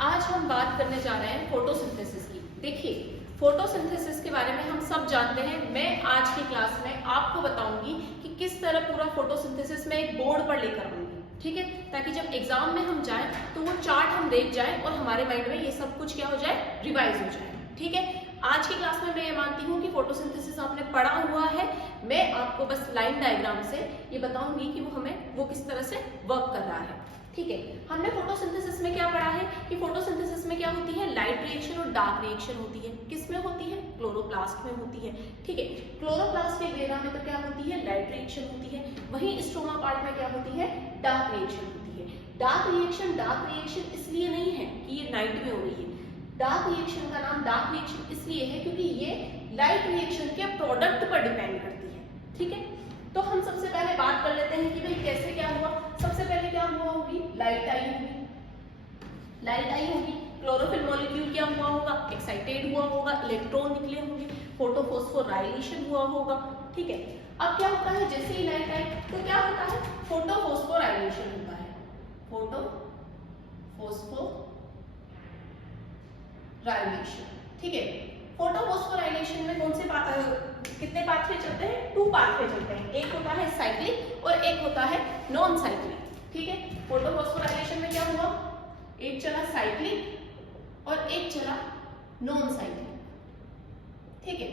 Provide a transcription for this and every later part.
आज हम बात करने जा रहे हैं फोटोसिंथेसिस की। देखिए, फोटोसिंथेसिस के बारे में हम सब जानते हैं। मैं आज की क्लास में आपको बताऊंगी कि किस तरह पूरा फोटोसिंथेसिस में एक बोर्ड पर लेकर आऊंगी, ठीक है, ताकि जब एग्जाम में हम जाएं तो वो चार्ट हम देख जाएं और हमारे माइंड में ये सब कुछ क्या हो जाए, रिवाइज हो जाए, ठीक है। आज की क्लास में मैं ये मानती हूँ कि फोटोसिंथेसिस आपने पढ़ा हुआ है। मैं आपको बस लाइन डायग्राम से ये बताऊंगी कि वो किस तरह से वर्क कर रहा है, ठीक है। हमने फोटोसिंथेसिस में क्या पढ़ा है कि फोटोसिंथेसिस में क्या होती है, लाइट रिएक्शन और डार्क रिएक्शन होती है। किस में होती है? क्लोरोप्लास्ट में होती है, ठीक है। क्लोरोप्लास्ट के घेरा में तो क्या होती है, लाइट रिएक्शन होती है। वहीं स्ट्रोमा पार्ट में क्या होती है, डार्क रिएक्शन होती है। डार्क रिएक्शन इसलिए नहीं है कि ये नाइट में हो रही है। डार्क रिएक्शन का नाम डार्क रिएक्शन इसलिए है क्योंकि ये लाइट रिएक्शन के प्रोडक्ट पर डिपेंड करती है, ठीक है। तो हम सबसे पहले बात कर लेते हैं कि भाई कैसे क्या हुआ। सबसे पहले क्या हुआ होगी, लाइट आई होगी, क्लोरोफिल मॉलिक्यूल क्या हुआ होगा, एक्साइटेड हुआ होगा, इलेक्ट्रॉन निकले होंगे, फोटोफॉस्फोराइलेशन हुआ होगा, ठीक है। अब क्या होता है, जैसे ही लाइट आई तो क्या होता है, फोटोफॉस्फोराइलेशन होता है। ठीक है। फोटोफॉस्फोराइलेशन में कौन से कितने पाथवे चलते हैं, 2 पाथवे चलते हैं। एक होता है साइक्लिक और एक होता है नॉन साइक्लिक, ठीक है। फोटोफॉस्फोराइलेशन में क्या हुआ, एक चला साइक्लिक और एक चला नॉन साइक्लिक, ठीक है।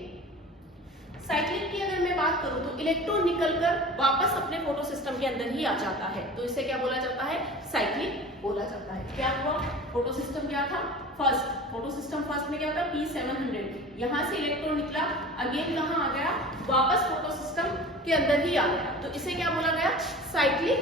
साइक्लिक की अगर मैं बात करूं तो इलेक्ट्रॉन निकलकर वापस अपने फोटो सिस्टम के अंदर ही आ जाता है, तो इसे क्या बोला जाता है, साइक्लिक बोला जाता है। क्या हुआ, फोटो सिस्टम क्या था, फोटो सिस्टम फर्स्ट में क्या था, P700, यहां से इलेक्ट्रॉन निकला, अगेन कहां आ गया, वापस फोटो सिस्टम के अंदर ही आ गया, तो इसे क्या बोला गया, साइक्लिक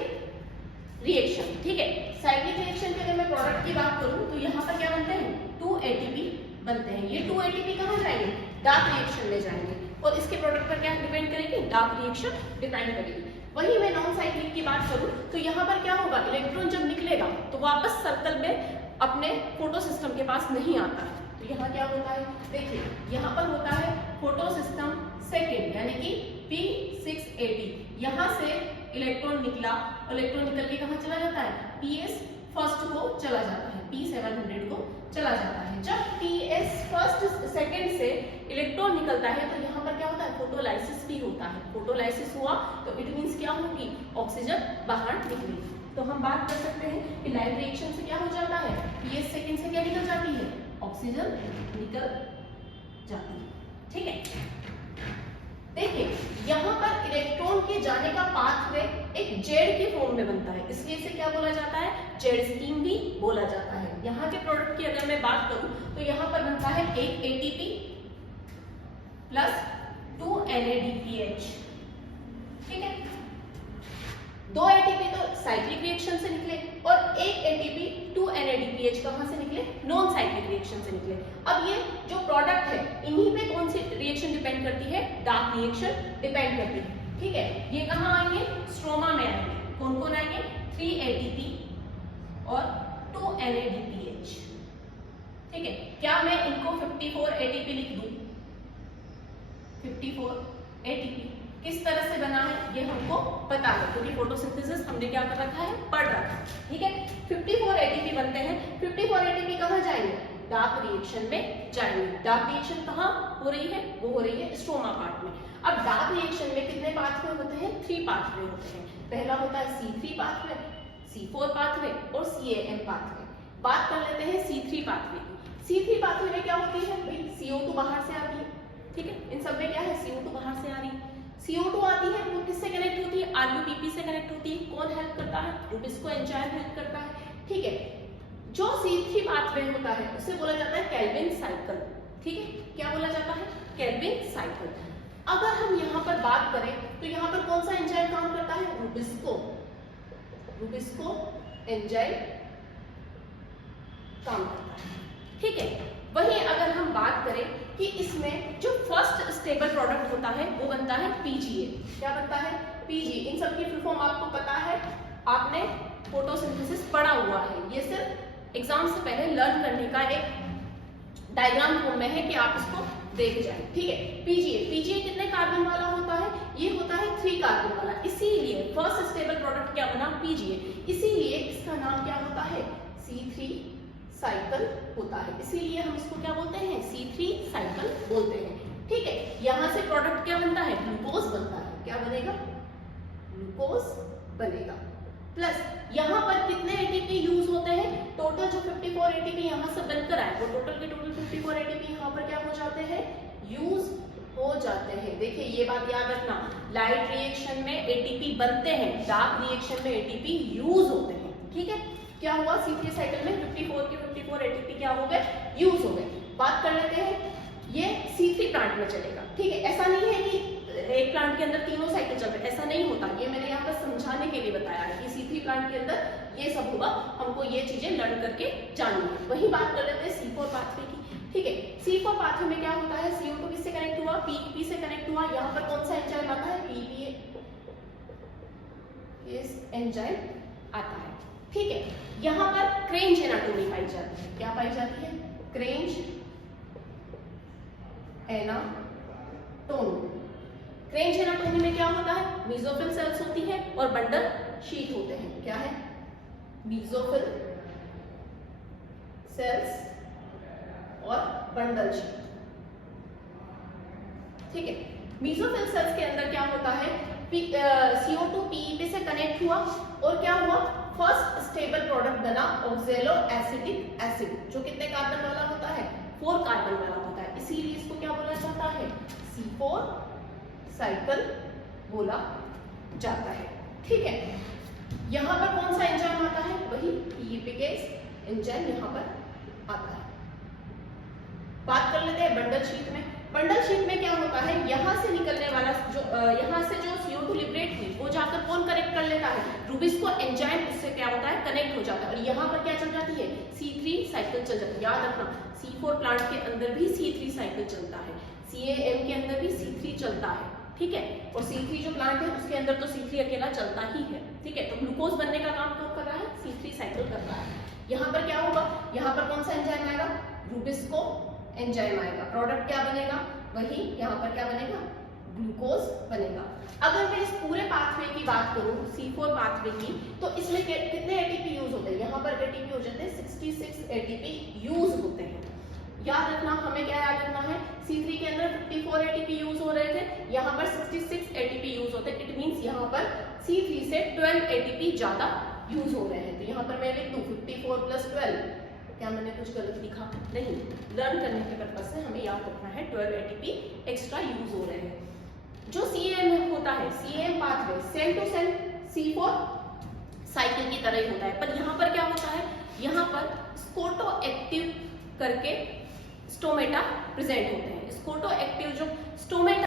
रिएक्शन, ठीक है। साइक्लिक रिएक्शन के अगर मैं प्रोडक्ट की बात करूं तो यहाँ पर क्या बनते हैं, 2 ATP बनते हैं। ये 2 ATP कहाँ जाएंगे, डार्क रिएक्शन में जाएंगे, और इसके प्रोडक्ट पर क्या डिपेंड करेगी, डार्क रिएक्शन डिपेंड करेगी। वहीं मैं नॉन साइक्लिक की बात करूं तो यहाँ पर क्या होगा, इलेक्ट्रॉन जब निकलेगा तो वापस सर्कल में अपने फोटो सिस्टम के पास नहीं आता। तो यहाँ क्या होता है, देखिए यहाँ पर होता है फोटो सिस्टम सेकेंड यानी कि P680, यहाँ से इलेक्ट्रॉन निकला, इलेक्ट्रॉन निकल के कहाँ चला जाता है, PS फर्स्ट को चला जाता है, P700 को चला जाता है। जब PS फर्स्ट सेकेंड से इलेक्ट्रॉन निकलता है तो यहाँ पर क्या होता है, फोटोलाइसिस भी होता है। फोटोलाइसिस हुआ तो इट मींस क्या होगी, ऑक्सीजन बाहर निकलेगी। तो हम बात कर सकते हैं कि लाइट रिएक्शन से क्या हो जाता है, PS सेकेंड से क्या निकल जाती है, ऑक्सीजन निकल जाती है, ठीक है। देखिए यहाँ पर इलेक्ट्रॉन के जाने का पाथवे एक जेड के फॉर्म में बनता है, इसलिए इसे क्या बोला जाता है, जेड स्कीम भी बोला जाता है। यहाँ के प्रोडक्ट की अगर मैं बात करूं तो यहाँ पर बनता है एक ATP प्लस 2 NADPH, ठीक है। 2 ATP तो साइक्लिक रिएक्शन से निकले और एक ATP 2 NADPH कहां से निकले, नॉन साइक्लिक रिएक्शन से निकले। अब ये जो प्रोडक्ट है इन्हीं पे कौन सी रिएक्शन डिपेंड करती है, डार्क रिएक्शन डिपेंड करती है, ठीक है। ये कहां आएंगे, स्ट्रोमा में आएंगे। कौन कौन आएंगे, 3 ATP और 2 NADPH, ठीक है। क्या मैं इनको 54 ATP लिख दूं, 54 ATP किस तरह से बना है ये हमको पता है क्योंकि फोटोसिंथेसिस हमने क्या कर रखा है, पढ़ रखा है, ठीक है। 54 ATP बनते हैं। 54 ATP कहाँ जाएंगे, डार्क रिएक्शन में जाएंगे। डार्क रिएक्शन कहाँ हो रही है, वो हो रही है स्ट्रोमा पार्ट में। अब डार्क रिएक्शन में कितने पाथवे होते हैं, 3 पाथवे होते हैं। पहला होता है C3 पाथवे, C4 पाथवे और CAM पाथवे। बात कर लेते हैं C3 पाथवे की। C3 पाथवे में क्या होती है, भाई CO2 बाहर से आती है, ठीक है। इन सब में क्या है, CO2 बाहर से आ रही है। CO2 आती है वो किससे कनेक्ट होती है, RUPP से कनेक्ट होती है। कौन हेल्प करता है, रुबिस्को एंजाइम हेल्प करता है, ठीक है। जो C3 पाथवे होता है उसे बोला जाता है केल्विन साइकिल, ठीक है। क्या बोला जाता है, केल्विन साइकिल। अगर हम यहाँ पर बात करें तो यहाँ पर कौन सा एंजाइम काम करता है, रुबिस्को एंजाइम काम करता है, ठीक है। वहीं अगर हम बात करें कि इसमें जो फर्स्ट स्टेबल प्रोडक्ट होता है वो बनता है PGA। क्या बनता है, PGA। इन सब की फुल फॉर्म आपको पता है, आपने फोटोसिंथेसिस पढ़ा हुआ है। ये सिर्फ एग्जाम से पहले लर्न करने का एक डायग्राम फॉर्म में है कि आप इसको देख जाए, ठीक है। PGA कितने कार्बन वाला होता है, ये होता है 3 कार्बन वाला, इसीलिए फर्स्ट स्टेबल प्रोडक्ट क्या बना, PGA। इसीलिए इसका नाम क्या होता है, C3 साइकिल होता है, इसीलिए हम इसको क्या बोलते हैं, C3 साइकिल बोलते हैं। ठीक है, यहां से प्रोडक्ट क्या बनता है, ग्लूकोज बनता है। क्या बनेगा, ग्लूकोज बनेगा। प्लस यहाँ पर कितने एटीपी यूज होते हैं, टोटल जो 54 एटीपी यहाँ से बनकर आए वो टोटल के टोटल 54 एटीपी यहाँ पर क्या हो जाते हैं, यूज हो जाते हैं। देखिए ये बात याद रखना, लाइट रिएक्शन में एटीपी बनते हैं, डार्क रिएक्शन में एटीपी यूज होते हैं। ठीक है, क्या हुआ, C3 साइकिल में 54 के 54 एटीपी क्या हो गए, यूज हो गए। बात कर लेते हैं, ये C3 प्लांट में चलेगा। ठीक है, ऐसा नहीं है कि एक प्लांट के अंदर तीनों साइकिल चल रहे हैं, ऐसा नहीं होता। ये मैंने यहाँ पर समझाने के लिए बताया है कि C3 प्लांट के अंदर ये सब होगा, हमको ये चीजें लर्न करके जाननी है। वही बात कर लेते हैं C4 पाथवे की। ठीक है, C4 पाथवे में क्या होता है, CO2 किससे कनेक्ट हुआ, PEP से कनेक्ट हुआ। यहाँ पर कौन सा एंजाइम आता है, PEP एंजाइम आता है। ठीक है, यहाँ पर क्रेंज एनाटोमी पाई जाती है। क्या पाई जाती है, क्रेंज एनाटोमी। क्रेंज एनाटोमी में क्या होता है, मेसोफिल सेल्स होती है और बंडल शीथ होते हैं। क्या है, मेसोफिल सेल्स और बंडल शीथ। ठीक है, मेसोफिल सेल्स के अंदर क्या होता है, CO2 PEP से कनेक्ट हुआ और क्या हुआ, फर्स्ट स्टेबल प्रोडक्ट बना ऑक्जेलो एसिटिक एसिड, जो कितने कार्बन वाला होता है, 4 कार्बन वाला होता है। इसीलिए इसको क्या बोला जाता है, C4 साइकिल बोला जाता है। ठीक है, यहाँ पर कौन सा एंजाइम आता है, वही PEPase एंजाइम यहाँ पर आता है। बात कर लेते हैं बंडल शीट में। बंडल शीट में क्या होता है, यहाँ से निकलने वाला जो यहाँ से जो CO2 लिबरेट हुई वो जाकर कौन कनेक्ट कर लेता है, रूबिस्को एंजाइम, उससे क्या होता है, कनेक्ट हो जाता है और यहाँ पर क्या चल जाती है, C3 साइकिल चल जाती है। याद रखना, C4 प्लांट के अंदर भी C3 साइकिल चलता है, CAM के अंदर भी C3 चलता है। ठीक है, और C3 जो प्लांट है उसके अंदर तो C3 अकेला चलता ही है। ठीक है, तो ग्लूकोज बनने का काम कौन कर रहा है, C3 साइकिल कर रहा है। यहाँ पर क्या होगा, यहाँ पर कौन सा एंजाइम आएगा, रूबिस्को एंजाइम आएगा। प्रोडक्ट क्या बनेगा, वही यहाँ पर क्या बनेगा, ग्लूकोज बनेगा। अगर मैं इस पूरे पाथवे की बात करूं, C4 पाथवे की, तो इसमें कितने एटीपी यूज होते हैं, यहाँ पर एटीपी हो जाते हैं 66 एटीपी यूज होते हैं। याद रखना, हमें क्या याद रखना है, C3 के अंदर 54 एटीपी यूज हो रहे थे, यहाँ पर 66 एटीपी यूज होते हैं। इट मींस यहाँ पर C3 से 12 एटीपी ज्यादा यूज हो रहे हैं। तो यहाँ पर मैं लिख दूं 54 + 12। क्या मैंने कुछ गलत लिखा, नहीं, लर्न करने के पर्पज से हमें याद रखना है 12 एटीपी एक्स्ट्रा यूज हो रहे हैं। जो CAM होता है, CAM pathway cell to cell C4 cycle की तरह ही होता है, पर यहाँ पर क्या होता है, यहाँ पर स्कोटो एक्टिव करके स्टोमेटा प्रेजेंट होते हैं। स्कोटो एक्टिव जो स्टोमेटा